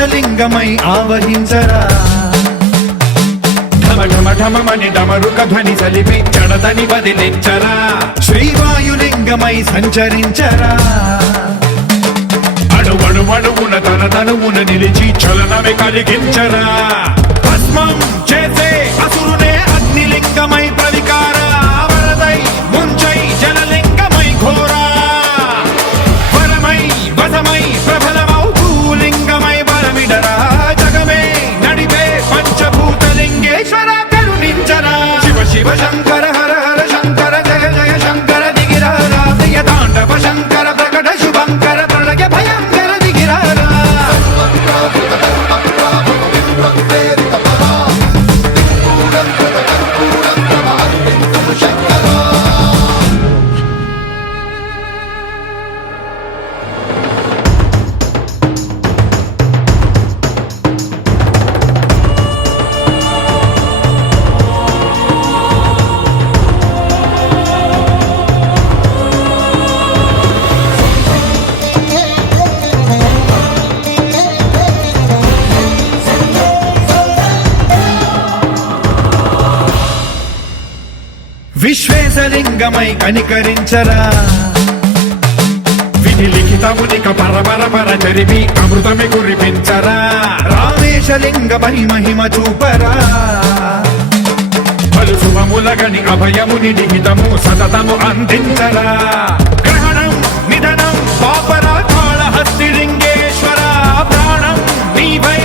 ఆకాశలింగమై ఆవహించరా ఢమఢమఢమని డమరుక ధ్వని సలిపి జడదని వదిలించరా శ్రీవాయులింగమై సంచరించరా అణువణువున తన తనువున నిలిచి చలనమే కలిగించరా భస్మం చేసే అసురునే అగ్నిలింగమై ప్రవికార వరదై ముంచై జలలింగమై ఘోరా వరమై వసమై ప్రబలమౌ భూలింగమై బలమిడరా జగమే నడిపే పంచభూతలింగేశ్వర కరుణించరా శివ శివ శంకర హర హర శంకర జయ జయ శంకర దిగిరారా ప్రియ తాండవ శంకర ప్రకట శుభంకర ప్రళయ భయంకర దిగిరారా విశ్వేశలింగమై కనికరించరా విధి లిఖితమునిక పరపర పర చరిపి అమృతమి కురిపించరా రామేశలింగమై మహిమ చూపరా పలు శుభములగని అభయముని లిఖితము సతతము అందించరా గ్రహణం నిధనం పాపరా కాళహస్తి లింగేశ్వర ప్రాణం నీవై